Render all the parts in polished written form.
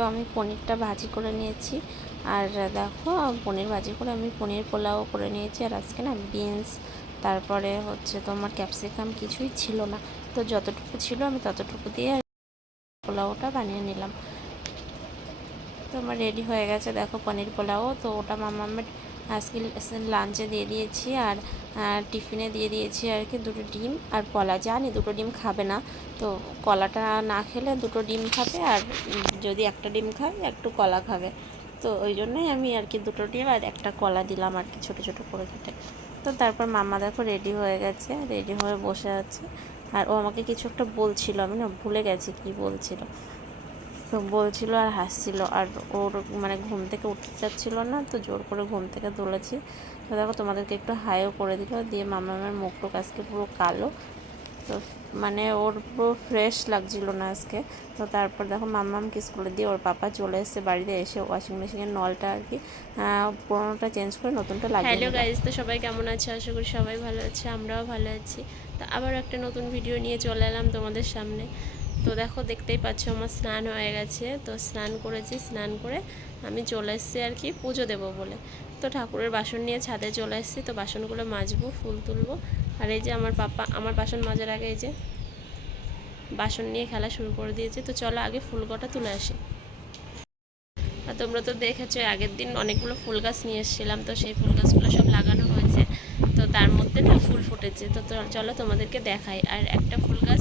তো আমি পনিরটা ভাজি করে নিয়েছি। আর দেখো পনির ভাজি করে আমি পনির পোলাও করে নিয়েছি। আর আজকে না বিনস তারপরে হচ্ছে তোমার ক্যাপসিকাম কিছুই ছিল না, তো যতটুকু ছিল আমি ততটুকু দিয়ে পোলাওটা বানিয়ে নিলাম। তো আমার রেডি হয়ে গেছে দেখো পনির পোলাও। তো ওটা মামামের আজকে লাঞ্চে দিয়ে দিয়েছি আর টিফিনে দিয়ে দিয়েছি আর কি 2টো ডিম আর কলা। জানি 2টো ডিম খাবে না, তো কলাটা না খেলে 2টো ডিম খাবে, আর যদি একটা ডিম খাবে একটু কলা খাবে। তো ওই জন্যই আমি আর কি 2টো ডিম আর একটা কলা দিলাম আর কি, ছোটো ছোটো করে কেটে। তো তারপর মামা দেখো রেডি হয়ে গেছে, রেডি হয়ে বসে আছে। আর ও আমাকে কিছু একটা বলছিল, আমি না ভুলে গেছি কি বলছিল। তো বলছিল আর হাসছিল, আর ওর মানে ঘুম থেকে উঠতে চাচ্ছিল না, তো জোর করে ঘুম থেকে তুলেছি। তো দেখো তোমাদেরকে একটু হাইও করে দিল, দিয়ে মামামের মুখটুক আজকে পুরো কালো, তো মানে ওর পুরো ফ্রেশ লাগছিল না আজকে। তো তারপর দেখো মাম্মামকে স্কুলে দিয়ে ওর পাপা চলে এসেছে, বাড়িতে এসে ওয়াশিং মেশিনের নলটা আর কি পুরোনোটা চেঞ্জ করে নতুনটা লাগিয়ে হ্যালো নিল। গাইজ, তো সবাই কেমন আছে? আশা করি সবাই ভালো আছে, আমরাও ভালো আছি। তো আবার একটা নতুন ভিডিও নিয়ে চলে এলাম তোমাদের সামনে। তো দেখো দেখতেই পাচ্ছ আমার স্নান হয়ে গেছে, তো স্নান করেছি, স্নান করে আমি চলে এসেছি আর কি পুজো দেবো বলে। তো ঠাকুরের বাসন নিয়ে ছাদে চলে এসেছি, তো বাসনগুলো মাজবো, ফুল তুলবো। আর এই যে আমার পাপা আমার বাসন মাজার আগে এই যে বাসন নিয়ে খেলা শুরু করে দিয়েছে। তো চলো আগে ফুল কটা তুলে আসি। আর তোমরা তো দেখেছো আগের দিন অনেকগুলো ফুল গাছ নিয়ে এসেছিলাম, তো সেই ফুল গাছগুলো সব লাগানো হয়েছে। তো তার মধ্যে না ফুল ফুটেছে, তো চলো তোমাদেরকে দেখাই। আর একটা ফুল গাছ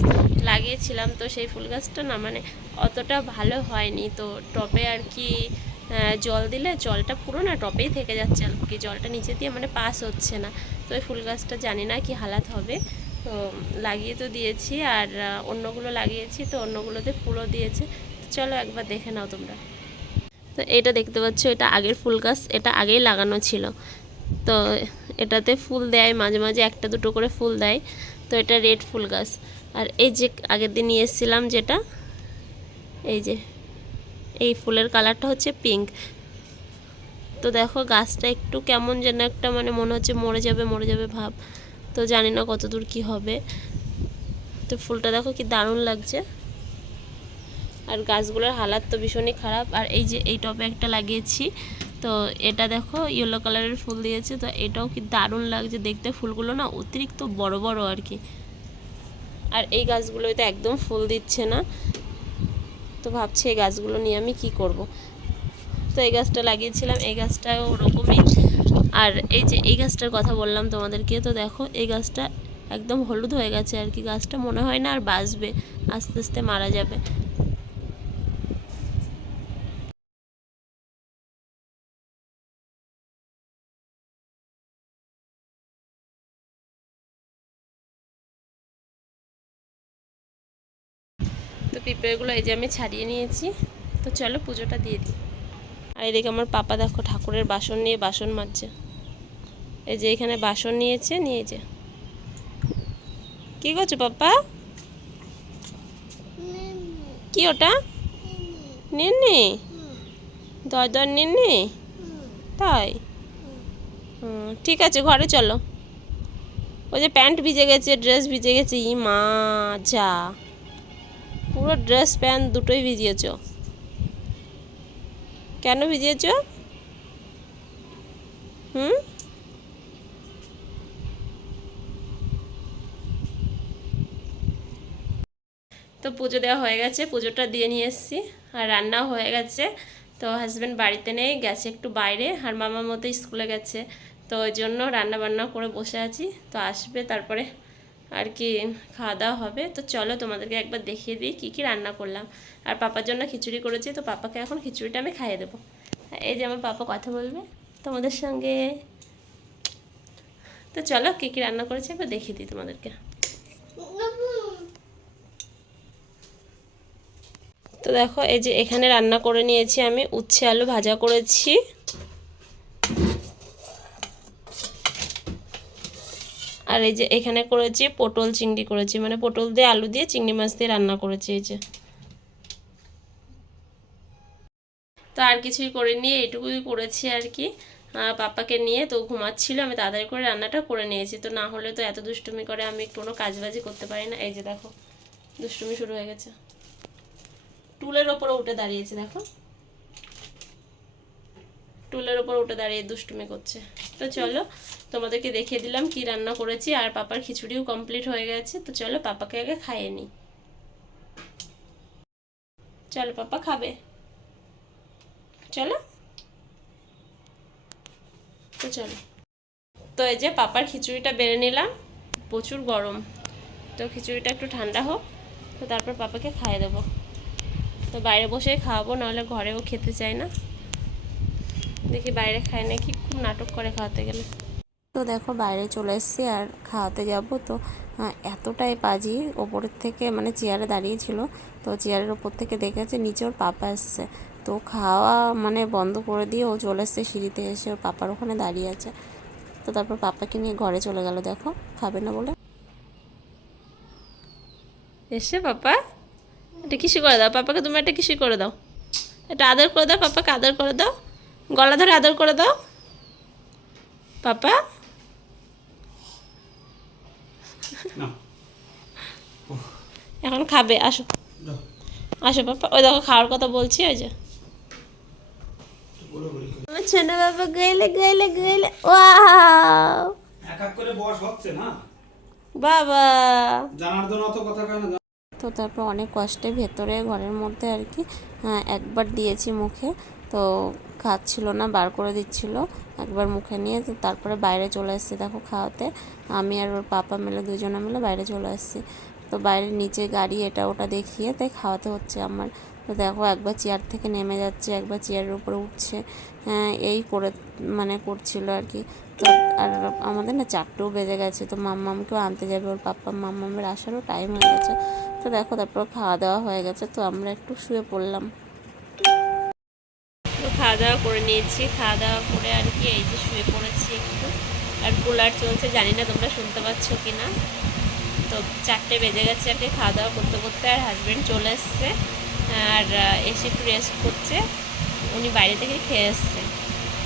লাগিয়েছিলাম, তো সেই ফুল গাছটা না মানে অতটা ভালো হয়নি। তো টবে আর কি জল দিলে জলটা পুরো না টবেই থেকে যাচ্ছে আর কি, জলটা নিচে দিয়ে মানে পাস হচ্ছে না। তো ওই ফুল গাছটা জানি না কি হালাত হবে। তো লাগিয়ে তো দিয়েছি, আর অন্যগুলো লাগিয়েছি, তো অন্যগুলোতে ফুলও দিয়েছে। চলো একবার দেখে নাও তোমরা। তো এটা দেখতে পাচ্ছ, এটা আগের ফুল গাছ, এটা আগেই লাগানো ছিল। তো এটাতে ফুল দেয় মাঝে মাঝে, একটা দুটো করে ফুল দেয়। তো এটা রেড ফুল গাছ। আর এই যে আগের দিন নিয়ে এসেছিলাম যেটা, এই যে এই ফুলের কালারটা হচ্ছে পিঙ্ক। তো দেখো গাছটা একটু কেমন যেন একটা মানে মনে হচ্ছে মরে যাবে মরে যাবে ভাব। তো জানি না কতদূর কি হবে। তো ফুলটা দেখো কি দারুণ লাগছে। আর গাছগুলোর হালাত তো ভীষণই খারাপ। আর এই যে এই টবে একটা লাগিয়েছি, তো এটা দেখো ইয়েলো কালারের ফুল দিয়েছে, তো এটাও কি দারুণ লাগছে দেখতে। ফুলগুলো না অতিরিক্ত বড় বড় আর কি। আর এই গাছগুলোই তো একদম ফুল দিচ্ছে না, তো ভাবছি এই গাছগুলো নিয়ে আমি কি করব। তো এই গাছটা লাগিয়েছিলাম, এই গাছটাও ওরকমই। আর এই যে এই গাছটার কথা বললাম তোমাদেরকে, তো দেখো এই গাছটা একদম হলুদ হয়ে গেছে আর কি। গাছটা মনে হয় না আর বাঁচবে, আস্তে আস্তে মারা যাবে। তো পিঁপড়েগুলো এই যে আমি ছাড়িয়ে নিয়েছি। তো চলো পুজোটা দিয়ে দিই। আর এদিকে আমার পাপা দেখো ঠাকুরের বাসন নিয়ে বাসন মাজছে। এই যে এখানে বাসন নিয়েছে, নিয়ে যে কী করছো পাপা? কি ওটা? নিননি? দর নিননি? তাই? ঠিক আছে ঘরে চলো। ওই যে প্যান্ট ভিজে গেছে, ড্রেস ভিজে গেছে। ই মা, যা পুরো ড্রেস প্যান্ট দুটোই ভিজিয়েছ। কেন ভিজিয়েছ? হুম? তো পুজো দেওয়া হয়ে গেছে, পুজোটা দিয়ে নিয়ে এসেছি। আর রান্নাও হয়ে গেছে। তো হাজব্যান্ড বাড়িতে নেই, গেছে একটু বাইরে, আর মামার মতো স্কুলে গেছে। তো ওই জন্য রান্না বান্না করে বসে আছি। তো আসবে তারপরে আর কি খাওয়া দাওয়া হবে। তো চলো তোমাদেরকে একবার দেখিয়ে দিই কী কী রান্না করলাম। আর পাপার জন্য খিচুড়ি করেছি, তো পাপাকে এখন খিচুড়িটা আমি খাইয়ে দেবো। এই যে আমার পাপা কথা বলবে তোমাদের সঙ্গে। তো চলো কী কী রান্না করেছি একবার দেখিয়ে দিই তোমাদেরকে। তো দেখো এই যে এখানে রান্না করে নিয়েছি আমি, উচ্ছে আলু ভাজা করেছি। আর এই যে এখানে করেছি পটল চিংড়ি করেছি, মানে পটল দিয়ে আলু দিয়ে চিংড়ি মাছ দিয়ে রান্না করেছি এই যে। তো আর কিছুই করিনি, এইটুকুই করেছি আর কি। পাপাকে নিয়ে তো ঘুমাচ্ছিল, আমি তাড়াতাড়ি করে রান্নাটা করে নিয়েছি। তো না হলে তো এত দুষ্টুমি করে, আমি কোনো কাজবাজি করতে পারি না। এই যে দেখো দুষ্টুমি শুরু হয়ে গেছে, টুলের ওপরে উঠে দাঁড়িয়েছে দেখো। টুলের ওপর উঠে দাঁড়িয়ে দুষ্টুমি করছে। তো চলো তোমাদেরকে দেখিয়ে দিলাম কি রান্না করেছি, আর পাপার খিচুড়িও কমপ্লিট হয়ে গেছে। তো চলো পাপাকে আগে খাইয়ে নিই। চলো পাপা খাবে, চলো। তো চলো, তো এই যে পাপার খিচুড়িটা বেড়ে নিলাম, প্রচুর গরম, তো খিচুড়িটা একটু ঠান্ডা হোক, তো তারপর পাপাকে খাইয়ে দেবো। তো বাইরে বসেই খাওয়াবো, নাহলে ঘরেও খেতে চায় না। দেখি বাইরে খায় নাকি, খুব নাটক করে খাওয়াতে গেলে। তো দেখো বাইরে চলে এসেছি আর খাওয়াতে যাব। তো এতটাই পাজি, ওপরের থেকে মানে চেয়ারে দাঁড়িয়েছিল, তো চেয়ারের ওপর থেকে দেখেছে নিচে ওর পাপা এসছে, তো খাওয়া মানে বন্ধ করে দিয়ে ও চলে এসছে সিঁড়িতে, এসে ওর পাপার ওখানে দাঁড়িয়ে আছে। তো তারপর পাপাকে নিয়ে ঘরে চলে গেল, দেখো খাবে না বলে। এসে পাপা এটা কিসি করে দাও, পাপাকে তুমি একটা কিসি করে দাও, এটা আদর করে দাও, পাপাকে আদর করে দাও, গলা ধরে আদর করে দাও পাপা। এখন খাবে, আসো আসো পাপা, ওই দেখো খাওয়ার কথা বলছি, ওই যে আমার ছোট বাবা গেলে গেলে গেলে, ওয়াও এক এক করে বস হচ্ছে না বাবা। জানার্দন অত কথা কয় না। তো তারপর অনেক কষ্টে ভেতরে ঘরের মধ্যে আর কি একবার দিয়েছি মুখে, তো খাচ্ছিল না, বার করে দিচ্ছিল একবার মুখে নিয়ে। তো তারপরে বাইরে চলে এসেছি দেখো খাওয়াতে, আমি আর ওর পাপা মিলে দুজনে মিলে বাইরে চলে এসেছি। তো বাইরের নিচে গাড়ি এটা ওটা দেখিয়ে তাই খাওয়াতে হচ্ছে আমার। তো দেখো একবার চেয়ার থেকে নেমে যাচ্ছে, একবার চেয়ারের উপরে উঠছে, এই করে মানে করছিল আর কি। তো আর আমাদের না 4টেও বেজে গেছে, তো মাম্মামকেও আনতে যাবে ওর পাপা, মাম্মামের আসারও টাইম হয়ে গেছে। তো দেখো তারপর খাওয়া দাওয়া হয়ে গেছে, তো আমরা একটু শুয়ে পড়লাম। তো খাওয়া দাওয়া করে নিয়েছি, খাওয়া দাওয়া করে আর কি এই যে শুয়ে পড়েছি একটু, আর কুলার চলছে, জানি না তোমরা শুনতে পাচ্ছ কি না। তো 4টে বেজে গেছে আর কি খাওয়া দাওয়া করতে করতে, আর হাজব্যান্ড চলে এসছে, আর এসে একটু রেস্ট করছে, উনি বাইরে থেকে খেয়ে এসছে।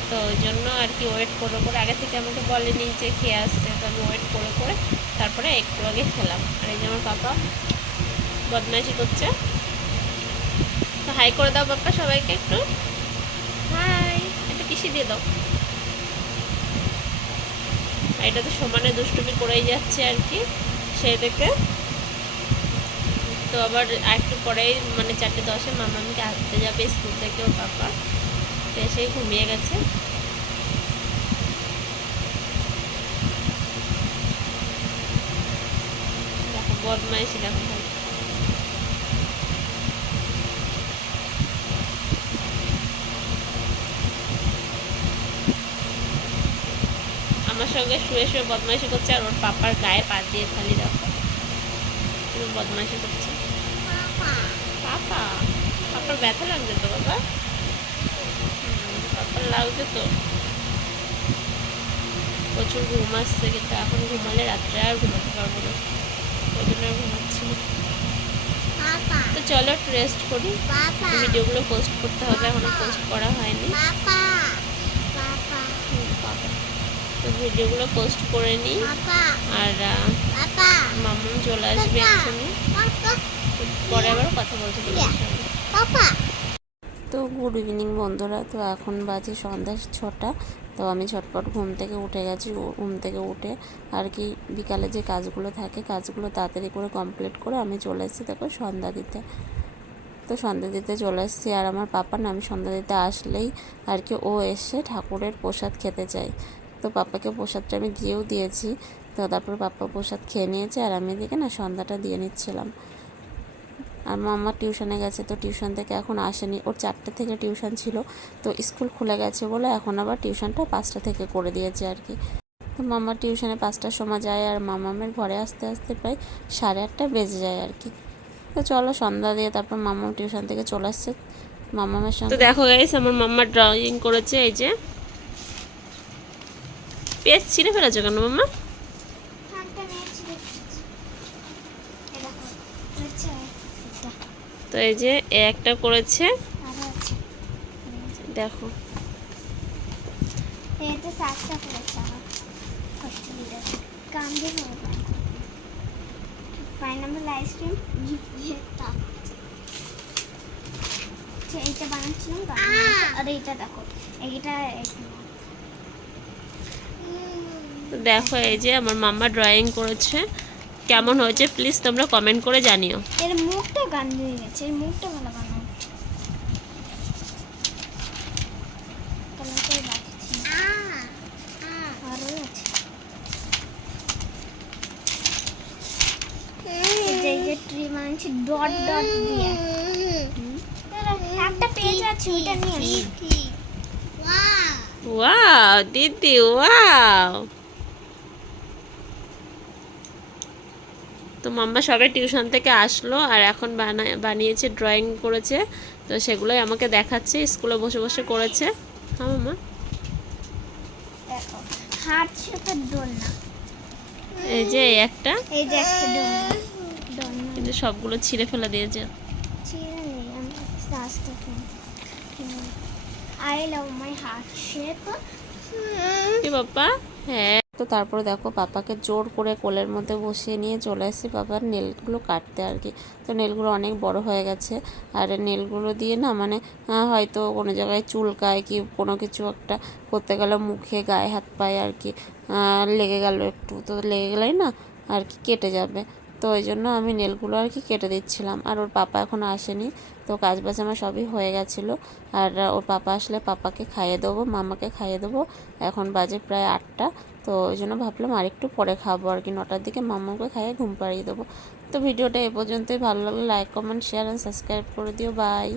তো ওই জন্য আর কি ওয়েট করে করে, আগে থেকে আমাকে বলেনি যে খেয়ে আসছে, তো আমি ওয়েট করে করে তারপরে একটু আগে খেলাম। আর এই যে আমার পাপা বদমাইশি করছে, তো হাই করে দাও পাপা সবাইকে একটু, হাই, একটা কিসি দিয়ে দাও। আর এটা তো সমানে দুষ্টুমি করেই যাচ্ছে আর কি সেই থেকে। তো আবার একটু পরেই মানে 4:10 মামাকে আসতে যাবে স্কুল থেকে ওর পাপা, তো এসেই ঘুমিয়ে গেছে। দেখো বদমাইশি দেখো ভাই। আমার সঙ্গে শুয়ে শুয়ে বদমাইশি করছে, আর ওর পাপার গায়ে পা দিয়ে খালি দেখো বদমাইশি করছে। পাপা, পাপার ব্যথা লাগছে তো বাবা, পাপার লাগছে তো, প্রচুর ঘুম আসছে, কিন্তু এখন ঘুমালে রাত্রে আর ঘুমাতে পারবো না, ওই জন্য আর ঘুমাচ্ছি না। তো চলো একটু রেস্ট করি, ভিডিওগুলো পোস্ট করতে হবে, এখনো পোস্ট করা হয়নি। তো ভিডিওগুলো পোস্ট করে নিই, আর মামুন চলে আসবে এক্ষুনি, পরে আবার কথা বলতে তোমার সঙ্গে। তো গুড ইভিনিং বন্ধুরা, তো এখন বাজে সন্ধ্যা 6টা। তো আমি ঝটপট ঘুম থেকে উঠে গেছি, ঘুম থেকে উঠে আর কি বিকালে যে কাজগুলো থাকে কাজগুলো তাড়াতাড়ি করে কমপ্লিট করে আমি চলে এসেছি দেখো সন্ধ্যা দিতে। তো সন্ধ্যা দিতে চলে এসেছি, আর আমার পাপা না, আমি সন্ধ্যা দিতে আসলেই আর কি ও এসে ঠাকুরের প্রসাদ খেতে চাই। তো পাপাকে প্রসাদটা আমি দিয়েও দিয়েছি, তো তারপর পাপা প্রসাদ খেয়ে নিয়েছে, আর আমি এদিকে না সন্ধ্যাটা দিয়ে নিচ্ছিলাম। আর মাম্মা টিউশনে গেছে, তো টিউশন থেকে এখন আসেনি, ওর 4টে থেকে টিউশন ছিল, তো স্কুল খুলে গেছে বলে এখন আবার টিউশনটা 5টা থেকে করে দিয়েছে আর কি। তো মাম্মা টিউশনে 5টার সময় যায়, আর মামামের ঘরে আসতে আসতে প্রায় 8:30 বেজে যায় আর কি। তো চলো সন্ধ্যা দিয়ে তারপর মাম্মাম টিউশন থেকে চলে আসছে মাম্মামের তো সঙ্গে। দেখো গাইস, আমার মাম্মা ড্রয়িং করেছে, এই যে পেজ ছিঁড়ে ফেলেছো কেন মাম্মা? তো এই যে একটা করেছে, দেখো পাইনাপেল আইসক্রিম হচ্ছে এইটা বানাচ্ছিলাম আর এইটা দেখো এইটা তো দেখো এই যে আমার মাম্মা ড্রয়িং করেছে, কেমন হয়েছে প্লিজ তোমরা কমেন্ট করে জানিও। এর মুখটা গান্ধী হয়ে গেছে, এর মুখটা ভালো বানাও। কালারটাই বাকি আরও আছে। এই যে ট্রি বানাচ্ছি ডট ডট দিয়ে। একটা পেজ আছে ওইটা নিয়ে আসি। ওয়াও দিদি ওয়াও। তো মাম্মা সবে টিউশন থেকে আসলো আর এখন বানিয়েছে, ড্রয়িং করেছে, তো সেগুলোই আমাকে দেখাচ্ছে, স্কুলে বসে বসে করেছে। হ্যাঁ মাম্মা দেখো হার্ট শেপের দোলনা, এই যে এই একটা, এই যে একটা দোলনা কিন্তু সবগুলো ছিঁড়ে ফেলে দিয়েছে। ছিঁড়ে নেই, আমি আস্তে I love my heart shape. কি বাপ্পা? হ্যাঁ। তো তারপরে দেখো পাপাকে জোর করে কোলের মধ্যে বসিয়ে নিয়ে চলে এসেছি পাপার নেলগুলো কাটতে আর কি। তো নেলগুলো অনেক বড় হয়ে গেছে, আর নেলগুলো দিয়ে না মানে হয়তো কোনো জায়গায় চুলকায় কি কোনো কিছু একটা করতে গেলে মুখে গায়ে হাত পায়ে আর কি লেগে গেল একটু, তো লেগে গেলেই না আর কি কেটে যাবে। তো ওই জন্য আমি নেলগুলো আর কি কেটে দিচ্ছিলাম। আর ওর পাপা এখনও আসেনি, তো কাজ বাজ আমার সবই হয়ে গেছিলো। আর ওর পাপা আসলে পাপাকে খাইয়ে দেবো, মামাকে খাইয়ে দেবো। এখন বাজে প্রায় 8টা, তো ওই জন্য ভাবলাম আরেকটু পরে খাবো আর কি, 9টার দিকে মামাকে খাইয়ে ঘুম পাড়িয়ে দেবো। তো ভিডিওটা এ পর্যন্তই, ভালো লাগলে like comment share and subscribe করে দিও। বাই।